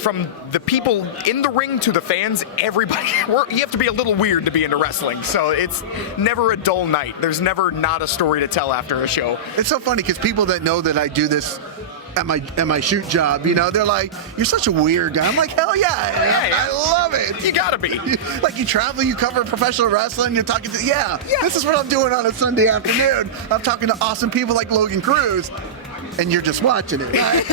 from the people in the ring to the fans, everybody, you have to be a little weird to be into wrestling. So it's never a dull night. There's never not a story to tell after a show. It's so funny because people that know that I do this at my shoot job, you know, they're like, "You're such a weird guy." I'm like, "Hell yeah, I love it." You gotta be. Like, you travel, you cover professional wrestling, you're talking to, this is what I'm doing on a Sunday afternoon. I'm talking to awesome people like Logan Cruz, and you're just watching it. Right?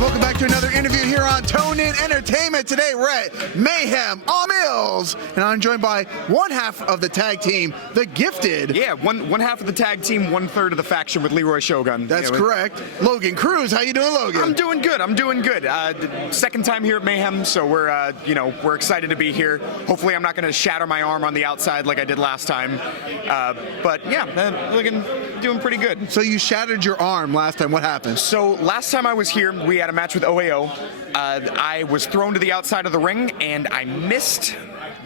Welcome back to another interview here on Tone In Entertainment. Today we're at Mayhem On Mills, and I'm joined by one half of the tag team, the Gifted. Yeah, one half of the tag team, 1/3 of the faction with Leroy Shogun. That's correct. Logan Cruz, how you doing, Logan? I'm doing good. Second time here at Mayhem, so we're excited to be here. Hopefully, I'm not going to shatter my arm on the outside like I did last time. But yeah, doing pretty good. So you shattered your arm last time. What happened? So last time I was here, we had a match with OAO. I was thrown to the outside of the ring, and I missed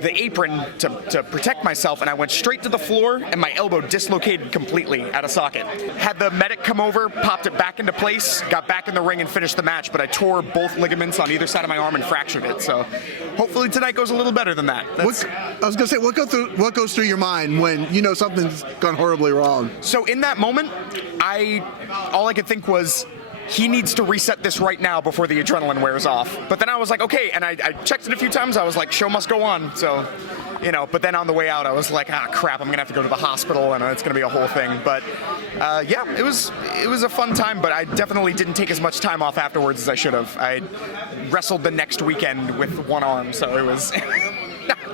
the apron to protect myself, and I went straight to the floor, and my elbow dislocated completely out of socket. Had the medic come over, popped it back into place, got back in the ring and finished the match, but I tore both ligaments on either side of my arm and fractured it. So hopefully tonight goes a little better than that. I was going to say, what goes through your mind when you know something's gone horribly wrong? So in that moment, all I could think was, he needs to reset this right now before the adrenaline wears off. But then I was like, okay, and I checked it a few times. I was like, show must go on. So, but then on the way out, I was like, crap, I'm gonna have to go to the hospital, and it's gonna be a whole thing. But yeah, it was a fun time, but I definitely didn't take as much time off afterwards as I should have. I wrestled the next weekend with one arm, so it was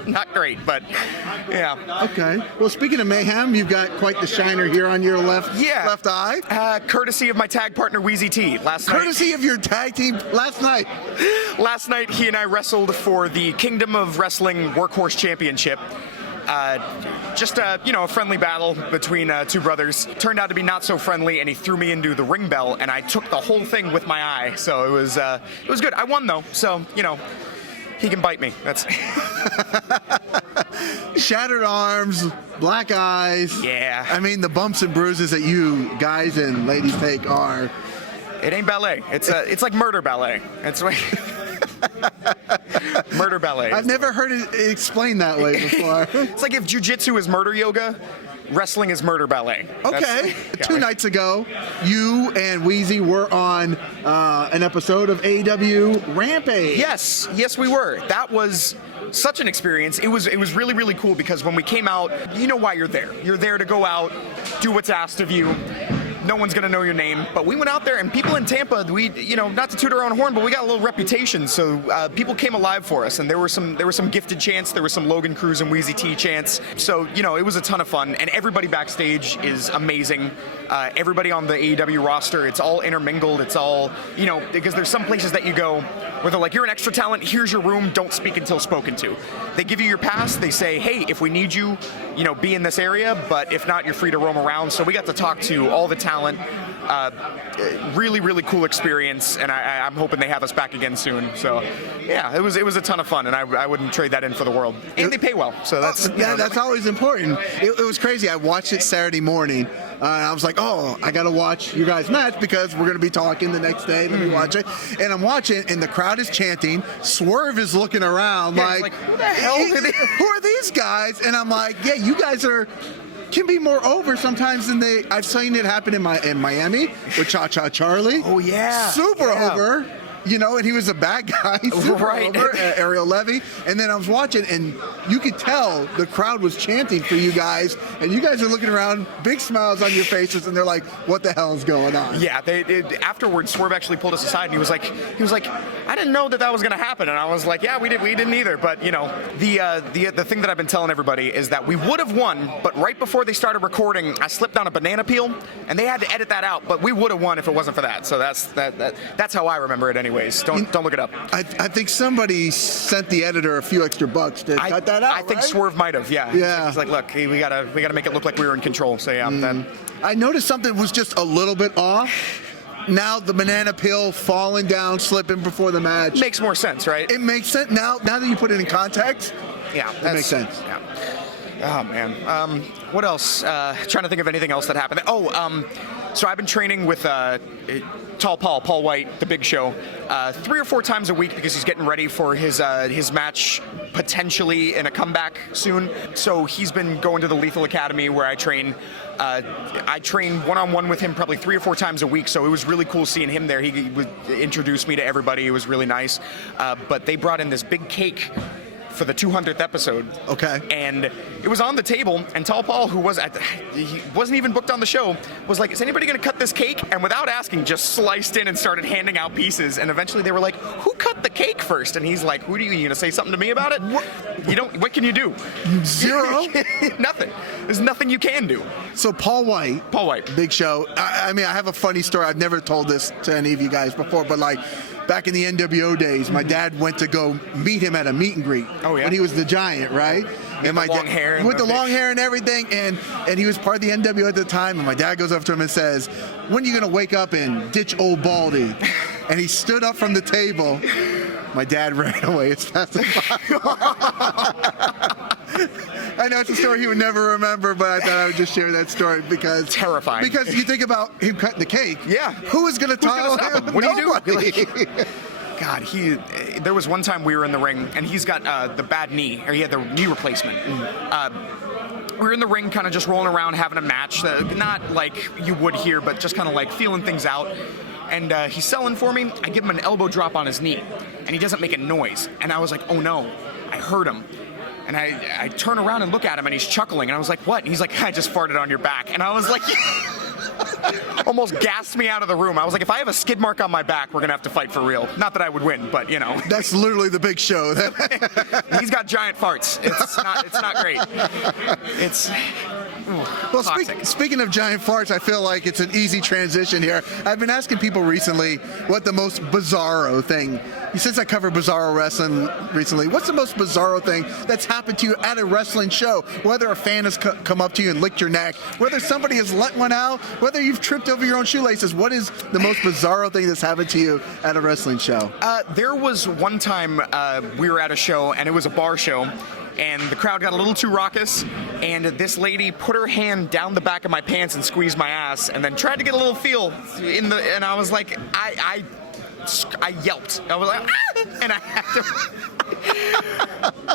not great, but yeah. Okay. Well, speaking of Mayhem, you've got quite the shiner here on your left eye. Courtesy of my tag partner, Wheezy T. Courtesy of your tag team last night. Last night, he and I wrestled for the Kingdom of Wrestling Workhorse Championship. Just a friendly battle between two brothers. Turned out to be not so friendly, and he threw me into the ring bell, and I took the whole thing with my eye. So it was good. I won though, so he can bite me. That's shattered arms, black eyes. Yeah. I mean, the bumps and bruises that you guys and ladies take are. It ain't ballet. It's like murder ballet. It's like murder ballet. I've never heard it explained that way before. It's like if jiu-jitsu is murder yoga, wrestling is murder ballet. Okay. 2 nights ago, you and Wheezy were on an episode of AEW Rampage. Yes, we were. That was such an experience. It was really, really cool because when we came out, you know why you're there. You're there to go out, do what's asked of you. No one's gonna know your name, but we went out there, and people in Tampa, we, not to toot our own horn, but we got a little reputation. So people came alive for us, and there were some Gifted chants, there were some Logan Cruz and Wheezy T chants. So it was a ton of fun, and everybody backstage is amazing. Everybody on the AEW roster, it's all intermingled. It's all because there's some places that you go where they're like, you're an extra talent, here's your room, don't speak until spoken to. They give you your pass, they say, hey, if we need you, be in this area, but if not, you're free to roam around. So we got to talk to all the talent. Really, really cool experience, and I'm hoping they have us back again soon. So yeah, it was a ton of fun, and I wouldn't trade that in for the world. And they pay well, so that's always important. It was crazy. I watched it Saturday morning, and I was like, oh, I gotta watch you guys' match because we're gonna be talking the next day. Let me watch it, and I'm watching, and the crowd is chanting. Swerve is looking around like who the hell who are these guys? And I'm like, yeah, you guys can be more over sometimes than I've seen it happen in Miami with Cha-Cha Charlie. Oh yeah, super over. And he was a bad guy, right? Over, Ariel Levy. And then I was watching, and you could tell the crowd was chanting for you guys, and you guys are looking around, big smiles on your faces, and they're like, "What the hell is going on?" Yeah, afterwards, Swerve actually pulled us aside, and he was like, "I didn't know that was going to happen," and I was like, "Yeah, we didn't either." But the thing that I've been telling everybody is that we would have won, but right before they started recording, I slipped on a banana peel, and they had to edit that out. But we would have won if it wasn't for that. So that's how I remember it anyway. Don't look it up. I think somebody sent the editor a few extra bucks to cut that out. I think Swerve might have. Yeah. He's like, look, we gotta make it look like we were in control. So yeah. Then I noticed something was just a little bit off. Now the banana peel falling down, slipping before the match makes more sense, right? It makes sense now that you put it in context. Yeah, it makes sense. Yeah. Oh man. What else? Trying to think of anything else that happened. So I've been training with Tall Paul White, the Big Show, 3 or 4 times a week because he's getting ready for his match potentially in a comeback soon. So he's been going to the Lethal Academy where I train. I train one-on-one with him probably 3 or 4 times a week, so it was really cool seeing him there. He would introduce me to everybody. It was really nice. But they brought in this big cake for the 200th episode. Okay. And it was on the table, and Tall Paul, who he wasn't even booked on the show, was like, is anybody going to cut this cake? And without asking, just sliced in and started handing out pieces. And eventually they were like, who cut the cake first? And he's like, who do you going to say something to me about it? What can you do? Zero? Nothing. There's nothing you can do. So Paul White, Big Show. I mean, I have a funny story. I've never told this to any of you guys before, but like, back in the NWO days, my dad went to go meet him at a meet and greet. Oh, yeah? When he was the Giant, right? And my long hair. With the long hair and everything, and he was part of the NWO at the time, and my dad goes up to him and says, when are you going to wake up and ditch old Baldy? And he stood up from the table. My dad ran away as fast as possible. I know it's a story he would never remember, but I thought I would just share that story because terrifying. Because you think about him cutting the cake. Yeah. Who is going to tell him? What do you do? God, there was one time we were in the ring, and he's got the bad knee, or he had the knee replacement. We were in the ring kind of just rolling around having a match, not like you would here, but just kind of like feeling things out. And he's selling for me. I give him an elbow drop on his knee, and he doesn't make a noise. And I was like, oh no, I heard him. And I turn around and look at him, and he's chuckling. And I was like, what? And he's like, I just farted on your back. And I was like, almost gassed me out of the room. I was like, if I have a skid mark on my back, we're going to have to fight for real. Not that I would win, but, you know. That's literally the Big Show. He's got giant farts. It's not great. It's... Well, speaking of giant farts, I feel like it's an easy transition here. I've been asking people recently what the most bizarro thing, since I covered bizarro wrestling recently, what's the most bizarro thing that's happened to you at a wrestling show? Whether a fan has come up to you and licked your neck, whether somebody has let one out, whether you've tripped over your own shoelaces, what is the most bizarro thing that's happened to you at a wrestling show? There was one time we were at a show, and it was a bar show, and the crowd got a little too raucous, and this lady put her hand down the back of my pants and squeezed my ass, and then tried to get a little feel and I was like, I yelped. I was like, ah! And I had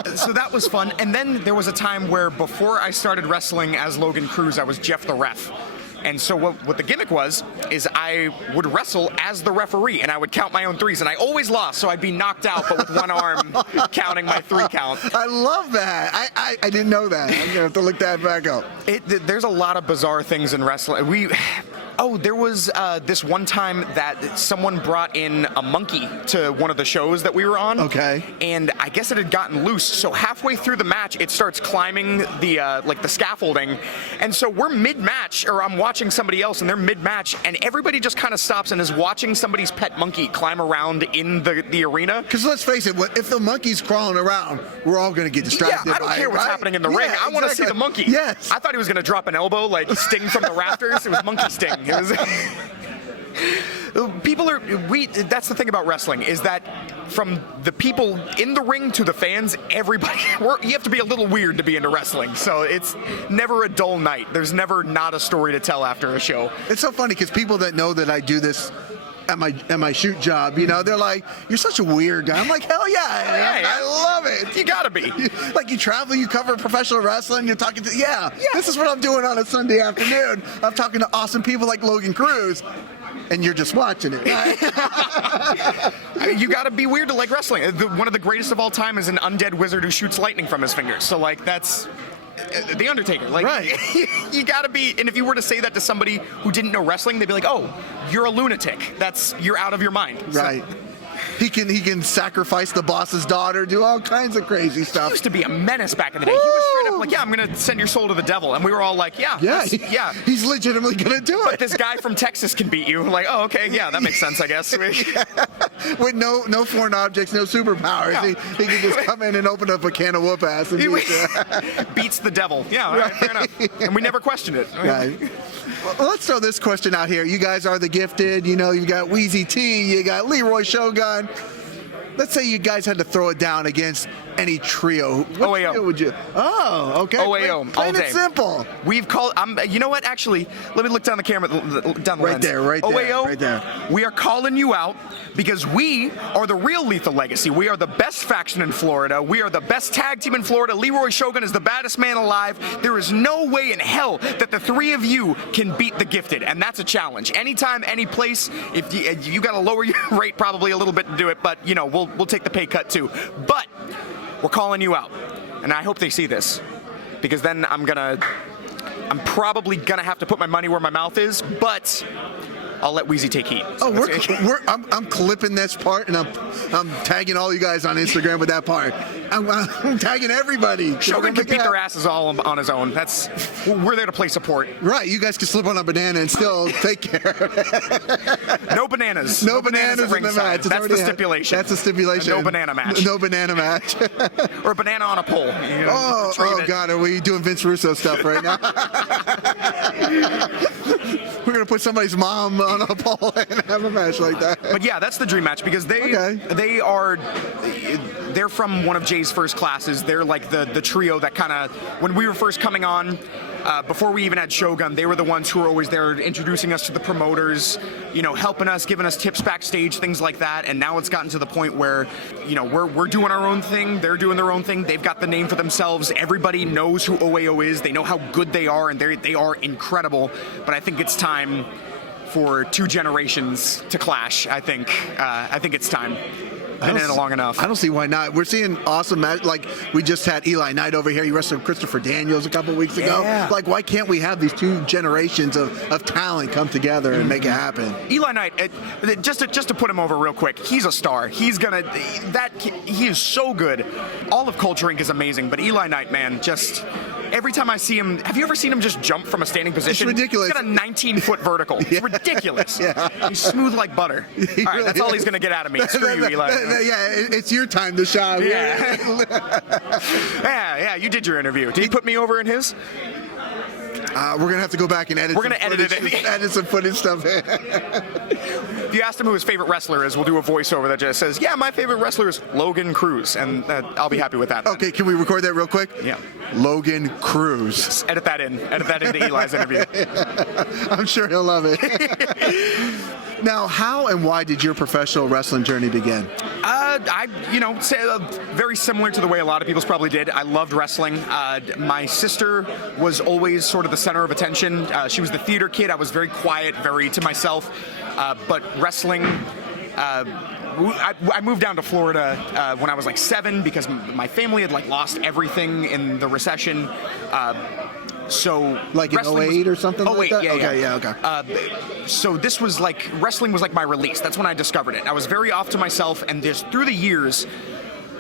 to. So that was fun. And then there was a time where before I started wrestling as Logan Cruz, I was Jeff the Ref. And so what the gimmick was is I would wrestle as the referee, and I would count my own threes, and I always lost, so I'd be knocked out, but with one arm counting my 3 count. I love that. I didn't know that. I'm gonna have to look that back up. There's a lot of bizarre things in wrestling. There was this one time that someone brought in a monkey to one of the shows that we were on. Okay. And I guess it had gotten loose. So halfway through the match, it starts climbing the scaffolding. And so we're mid-match, or I'm watching somebody else, and they're mid-match, and everybody just kind of stops and is watching somebody's pet monkey climb around in the arena. Because let's face it, if the monkey's crawling around, we're all going to get distracted. Yeah, I don't care what's happening in the ring. I want to see the monkey. Yes. I thought he was going to drop an elbow, like sting from the rafters. It was monkey sting. It was. That's the thing about wrestling, is that from the people in the ring to the fans, everybody, you have to be a little weird to be into wrestling. So it's never a dull night. There's never not a story to tell after a show. It's so funny because people that know that I do this at my shoot job, you know, they're like, you're such a weird guy. I'm like, hell yeah, I love it. You gotta be. Like, you travel, you cover professional wrestling, you're talking to, this is what I'm doing on a Sunday afternoon. I'm talking to awesome people like Logan Cruz, and you're just watching it. You gotta be weird to like wrestling. One of the greatest of all time is an undead wizard who shoots lightning from his fingers. So, like, that's The Undertaker. Like, right. You gotta be, and if you were to say that to somebody who didn't know wrestling, they'd be like, oh, you're a lunatic. You're out of your mind. Right. So, He can sacrifice the boss's daughter, do all kinds of crazy stuff. He used to be a menace back in the day. He was straight up like, yeah, I'm going to send your soul to the devil. And we were all like, yeah. He's legitimately going to do it. But this guy from Texas can beat you. Like, oh, okay, yeah, that makes sense, I guess. With no foreign objects, no superpowers. Yeah. He can just come in and open up a can of whoop ass. And beats the devil. Yeah, all right, fair enough. And we never questioned it. Right. Well, let's throw this question out here. You guys are the Gifted. You know, you got Wheezy T, you got Leroy Shogun. Let's say you guys had to throw it down against any trio, what OAO. trio would you? Oh, okay. OAO, Plain all day. and simple. We've called. You know what? Actually, let me look down the camera, down the Right lens. there, right there, OAO, right there. We are calling you out because we are the real Lethal Legacy. We are the best faction in Florida. We are the best tag team in Florida. Leroy Shogun is the baddest man alive. There is no way in hell that the three of you can beat the Gifted, and that's a challenge. Anytime, any place. If you got to lower your rate probably a little bit to do it, but we'll take the pay cut too. But we're calling you out, and I hope they see this, because then I'm probably gonna have to put my money where my mouth is, but I'll let Wheezy take heat. Oh, I'm clipping this part, and I'm tagging all you guys on Instagram with that part. I'm tagging everybody. Shogun can beat their asses all on his own. We're there to play support. Right, you guys can slip on a banana and still take care of it. No bananas. No bananas in the match. That's the stipulation. That's the stipulation. No banana match. No banana match. Or a banana on a pole. Oh God, are we doing Vince Russo stuff right now? We're going to put somebody's mom on a pole and have a match like that. But yeah, that's the dream match, because they're from one of Jay's first classes. They're like the trio that kind of, when we were first coming on, before we even had Shogun, they were the ones who were always there introducing us to the promoters, helping us, giving us tips backstage, things like that. And now it's gotten to the point where, we're doing our own thing, they're doing their own thing. They've got the name for themselves. Everybody knows who OAO is. They know how good they are, and they are incredible. But I think it's time for two generations to clash. I think it's time. Been in it long enough. I don't see why not. We're seeing awesome match. Like, we just had Eli Knight over here. He wrestled Christopher Daniels a couple weeks ago. Yeah. Like, why can't we have these two generations of talent come together and make it happen? Eli Knight, just to put him over real quick, he's a star. He is so good. All of Culture Inc. is amazing, but Eli Knight, man, just every time I see him, have you ever seen him just jump from a standing position? It's ridiculous. He's got a 19-foot vertical. It's ridiculous. Yeah. He's smooth like butter. All right, that's all he's going to get out of me. Screw you, Eli. Yeah, it's your time to shine. Yeah. Yeah, you did your interview. Did he put me over in his? We're going to have to go back and edit. We're going to edit it. Edit some footage stuff in. If you asked him who his favorite wrestler is, we'll do a voiceover that just says, yeah, my favorite wrestler is Logan Cruz, and I'll be happy with that. Okay, can we record that real quick? Yeah. Logan Cruz. Just edit that in. Edit that into Eli's interview. I'm sure he'll love it. Now, how and why did your professional wrestling journey begin? Very similar to the way a lot of people's probably did. I loved wrestling. My sister was always sort of the center of attention. She was the theater kid. I was very quiet, very to myself. But wrestling, I moved down to Florida when I was like 7 because my family had lost everything in the recession. So like in 08 or something like that? Okay. So this was wrestling was like my release. That's when I discovered it. I was very off to myself, and just through the years,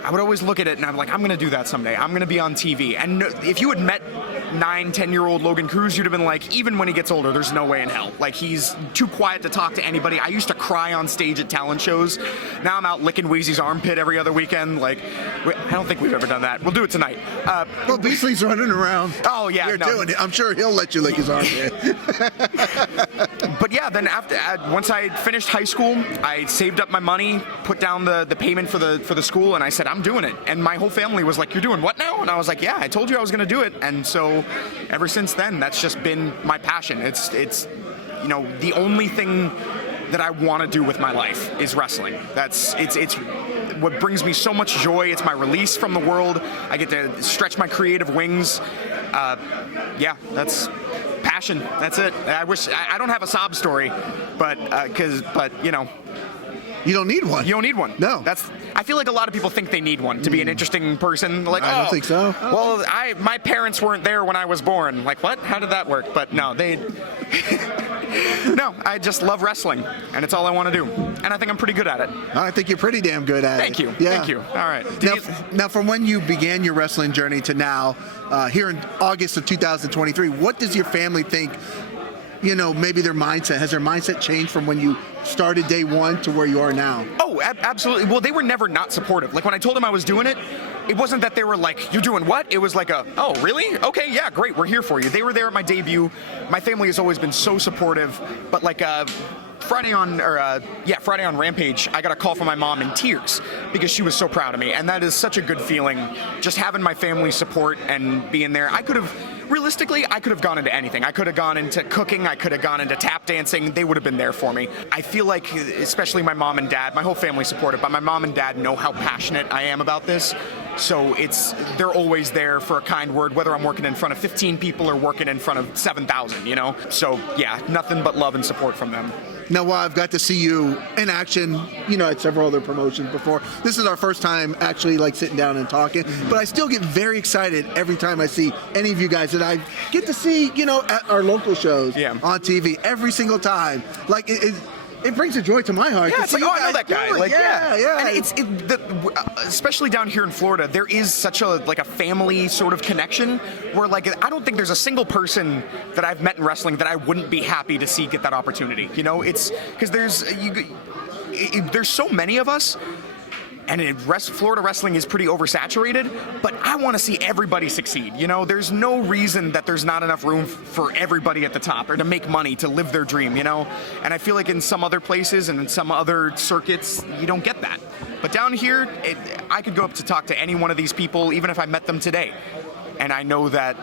I would always look at it and I'm like, I'm going to do that someday. I'm going to be on TV. And if you had met 9-10-year-old Logan Cruz, you'd have been like, even when he gets older, there's no way in hell. He's too quiet to talk to anybody. I used to cry on stage at talent shows. Now I'm out licking Wheezy's armpit every other weekend. I don't think we've ever done that. We'll do it tonight. Well, Beasley's running around. Oh, yeah. You're doing it. I'm sure he'll let you lick his armpit. But yeah, then once I finished high school, I saved up my money, put down the payment for the school, and I said, I'm doing it. And my whole family was like, you're doing what now? And I was like, yeah, I told you I was going to do it. And so ever since then, that's just been my passion. It's the only thing that I want to do with my life is wrestling. It's what brings me so much joy. It's my release from the world. I get to stretch my creative wings. Yeah, that's passion. That's it. I wish I don't have a sob story, but you don't need one. You don't need one. No. I feel like a lot of people think they need one to be an interesting person. I don't think so. Well, my parents weren't there when I was born. What? How did that work? But no, no, I just love wrestling, and it's all I want to do. And I think I'm pretty good at it. I think you're pretty damn good at it. Thank you. Yeah. Thank you. All right. Now, from when you began your wrestling journey to now, here in August of 2023, what does your family think? Maybe their mindset. Has their mindset changed from when you started day one to where you are now? Oh, absolutely. Well, they were never not supportive. When I told them I was doing it, it wasn't that they were like, you're doing what? It was like oh, really? Okay, yeah, great, we're here for you. They were there at my debut. My family has always been so supportive, but Friday on Rampage, I got a call from my mom in tears because she was so proud of me, and that is such a good feeling. Just having my family support and being there. Realistically, I could have gone into anything. I could have gone into cooking. I could have gone into tap dancing. They would have been there for me. I feel like, especially my mom and dad, my whole family supported, but my mom and dad know how passionate I am about this. So they're always there for a kind word, whether I'm working in front of 15 people or working in front of 7,000, you know? So yeah, nothing but love and support from them. Now, while I've got to see you in action, you know, at several other promotions before, this is our first time actually like sitting down and talking, but I still get very excited every time I see any of you guys that I get to see, you know, at our local shows on TV every single time. Like, it brings a joy to my heart. Yeah, it's like, oh, I know that guy. Like, yeah. And especially down here in Florida, there is such a family sort of connection where, like, I don't think there's a single person that I've met in wrestling that I wouldn't be happy to see get that opportunity. You know, it's because there's so many of us. And Florida wrestling is pretty oversaturated, but I want to see everybody succeed. You know, there's no reason that there's not enough room for everybody at the top or to make money, to live their dream, you know? And I feel like in some other places and in some other circuits, you don't get that. But down here, I could go up to talk to any one of these people, even if I met them today. And I know that,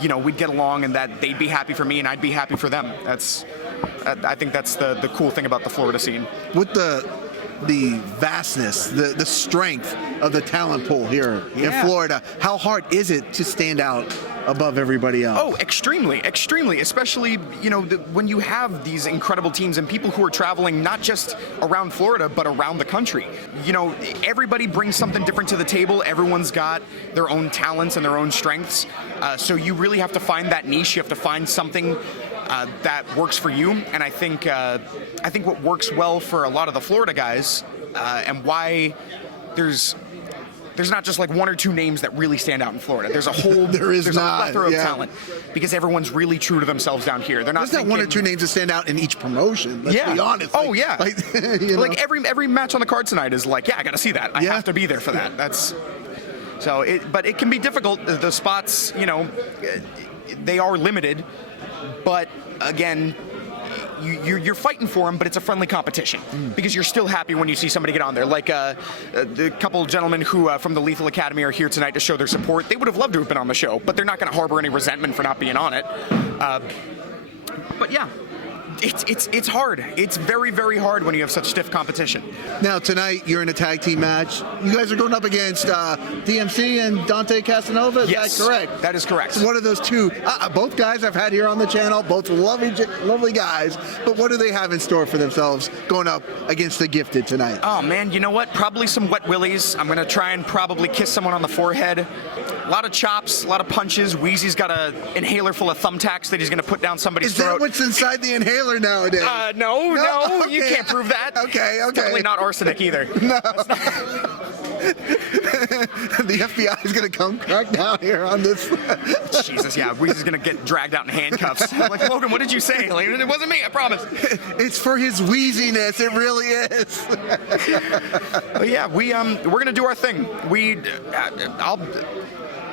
you know, we'd get along and that they'd be happy for me and I'd be happy for them. I think that's the cool thing about the Florida scene. With the vastness, the strength of the talent pool here in Florida, how hard is it to stand out above everybody else? Oh, extremely, especially, you know, when you have these incredible teams and people who are traveling not just around Florida, but around the country. You know, everybody brings something different to the table. Everyone's got their own talents and their own strengths. So you really have to find that niche. You have to find something that works for you, and I think what works well for a lot of the Florida guys, and why there's not just like one or two names that really stand out in Florida. There's a whole there's a plethora of talent because everyone's really true to themselves down here. They're not. There's not one or two names that stand out in each promotion. Let's be honest. Like, like every match on the card tonight is like, I got to see that. I have to be there for that. That's so. But it can be difficult. The spots, you know, they are limited. But again, you're fighting for them, but it's a friendly competition because you're still happy when you see somebody get on there. Like the couple of gentlemen who from the Lethal Academy are here tonight to show their support. They would have loved to have been on the show, but they're not going to harbor any resentment for not being on it. But yeah. It's hard. It's very, very hard when you have such stiff competition. Now, tonight, you're in a tag team match. You guys are going up against DMC and Dante Casanova. Is that correct? That is correct. So what are those two? Both guys I've had here on the channel, both lovely guys. But what do they have in store for themselves going up against the Gifted tonight? Oh, man, you know what? Probably some wet willies. I'm going to try and probably kiss someone on the forehead. A lot of chops, a lot of punches. Wheezy's got an inhaler full of thumbtacks that he's going to put down somebody's throat. Is that what's inside the inhaler nowadays? No, okay. You can't prove that. Okay. Definitely not arsenic either. No. The FBI is going to come crack down here on this. Jesus, yeah. Weezy's going to get dragged out in handcuffs. I'm like, Logan, what did you say? Like, it wasn't me, I promise. It's for his wheeziness. It really is. But yeah, we're going to do our thing.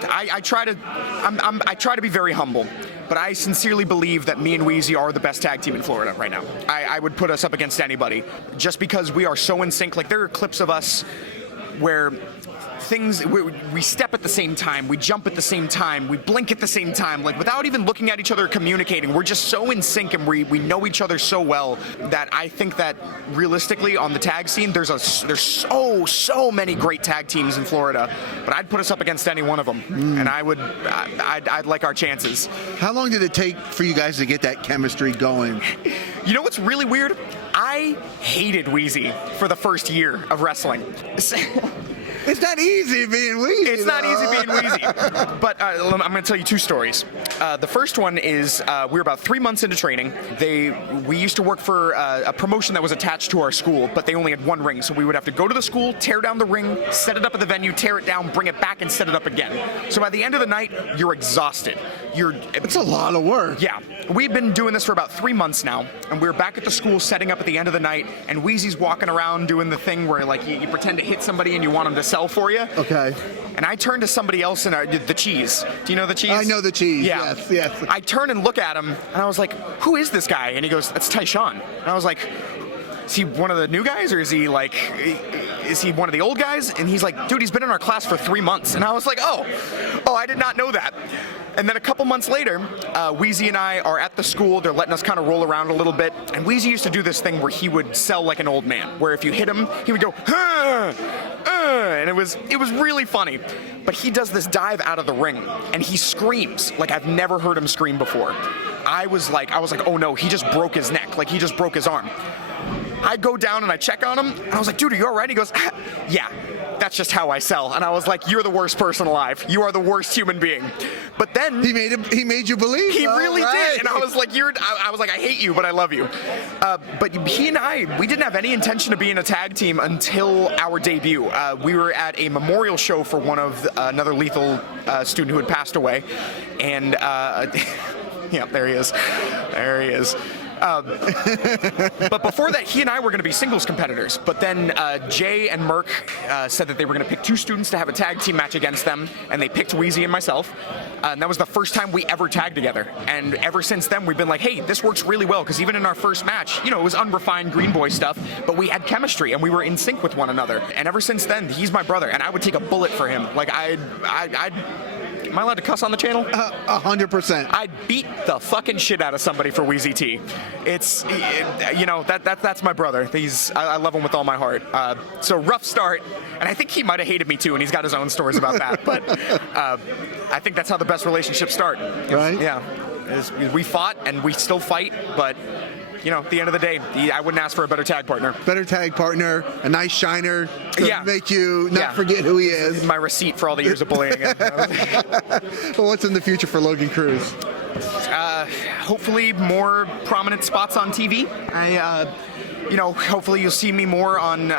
I try to be very humble, but I sincerely believe that me and Wheezy are the best tag team in Florida right now. I would put us up against anybody just because we are so in sync. Like, there are clips of us where we step at the same time, we jump at the same time, we blink at the same time, like without even looking at each other or communicating. We're just so in sync and we know each other so well that I think that realistically on the tag scene, there's so many great tag teams in Florida, but I'd put us up against any one of them, and I'd like our chances. How long did it take for you guys to get that chemistry going? You know what's really weird? I hated Wheezy for the first year of wrestling. It's not easy being Wheezy. It's not easy being Wheezy. But I'm going to tell you two stories. The first one is we were about 3 months into training. We used to work for a promotion that was attached to our school, but they only had one ring. So we would have to go to the school, tear down the ring, set it up at the venue, tear it down, bring it back, and set it up again. So by the end of the night, you're exhausted. It's a lot of work. Yeah. We've been doing this for about 3 months now, and we were back at the school setting up at the end of the night, and Wheezy's walking around doing the thing where like you pretend to hit somebody and you want them to sell for you. Okay. And I turned to somebody else in the Cheese. Do you know the Cheese? I know the Cheese. Yeah. Yes. I turn and look at him, and I was like, who is this guy? And he goes, that's Tyshaun. And I was like, is he one of the new guys, or is he one of the old guys? And he's like, dude, he's been in our class for 3 months. And I was like, oh, I did not know that. And then a couple months later, Wheezy and I are at the school. They're letting us kind of roll around a little bit. And Wheezy used to do this thing where he would sell like an old man, where if you hit him, he would go, and it was really funny. But he does this dive out of the ring, and he screams like I've never heard him scream before. I was like, oh no, he just broke his neck, like he just broke his arm. I go down and I check on him, and I was like, dude, are you all right? He goes, yeah, that's just how I sell. And I was like, you're the worst person alive. You are the worst human being. But then he made you believe. He really did. And I was like, I hate you, but I love you. But he and we didn't have any intention of being a tag team until our debut. We were at a memorial show for another Lethal student who had passed away. And yeah, there he is. There he is. But before that, he and I were going to be singles competitors. But then Jay and Merck said that they were going to pick 2 students to have a tag team match against them, and they picked Wheezy and myself. And that was the first time we ever tagged together. And ever since then, we've been like, hey, this works really well, because even in our first match, it was unrefined Green Boy stuff, but we had chemistry, and we were in sync with one another. And ever since then, he's my brother, and I would take a bullet for him. Like, am I allowed to cuss on the channel? 100%. I'd beat the fucking shit out of somebody for Wheezy T. That's my brother. I love him with all my heart. So rough start, and I think he might have hated me too, and he's got his own stories about that. But I think that's how the best relationships start. Right? Yeah. We fought, and we still fight, but at the end of the day, I wouldn't ask for a better tag partner. Better tag partner, a nice shiner to make you not forget who he is. My receipt for all the years of bullying him. Well, what's in the future for Logan Cruz? Hopefully more prominent spots on TV. Hopefully you'll see me more on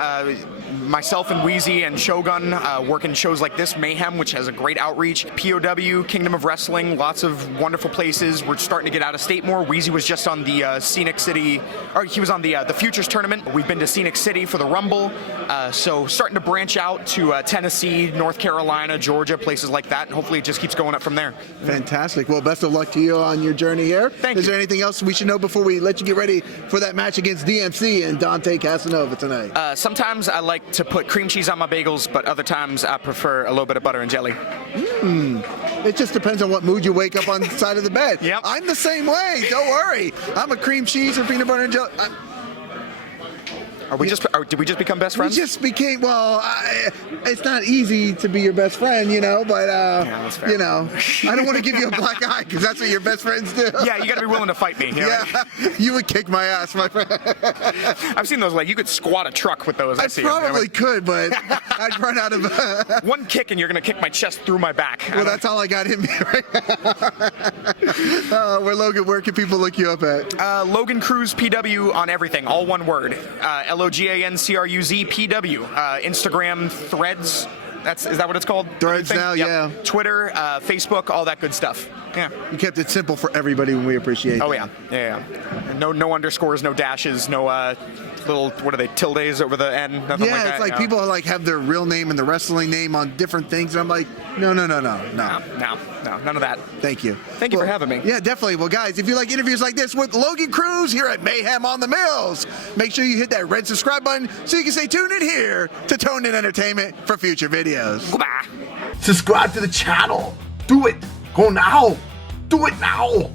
myself and Wheezy and Shogun working shows like this, Mayhem, which has a great outreach, POW, Kingdom of Wrestling, lots of wonderful places. We're starting to get out of state more. Wheezy was just on the Scenic City, or he was on the Futures Tournament. We've been to Scenic City for the Rumble, so starting to branch out to Tennessee, North Carolina, Georgia, places like that, and hopefully it just keeps going up from there. Fantastic. Well, best of luck to you on your journey here. Thank you. Is there anything else we should know before we let you get ready for that match against DMC and Dante Casanova tonight? Sometimes I like to put cream cheese on my bagels, but other times I prefer a little bit of butter and jelly. It just depends on what mood you wake up on the side of the bed. Yep. I'm the same way. Don't worry. I'm a cream cheese or peanut butter and jelly. Did we just become best friends? We just became, it's not easy to be your best friend, but, that's fair. I don't want to give you a black eye because that's what your best friends do. Yeah, you got to be willing to fight me. Yeah, you would kick my ass, my friend. I've seen those, you could squat a truck with those. I probably could, but I'd run out of... One kick and you're going to kick my chest through my back. Well, that's all I got in me right now. Where can people look you up at? Logan Cruz PW on everything, all one word. LOGANCRUZ PW. Instagram, Threads. Is that what it's called? Threads now, yep. yeah. Twitter, Facebook, all that good stuff. Yeah. You kept it simple for everybody, and we appreciate it. Oh, yeah. No underscores, no dashes, no little, what are they, tildes over the N? Nothing like that. It's like people have their real name and the wrestling name on different things, and I'm like, no. No, none of that. Thank you. Thank you for having me. Yeah, definitely. Well, guys, if you like interviews like this with Logan Cruz here at Mayhem on the Mills, make sure you hit that red subscribe button so you can stay tuned in here to Tone In Entertainment for future videos. Goodbye. Subscribe to the channel. Do it. Go now. Do it now.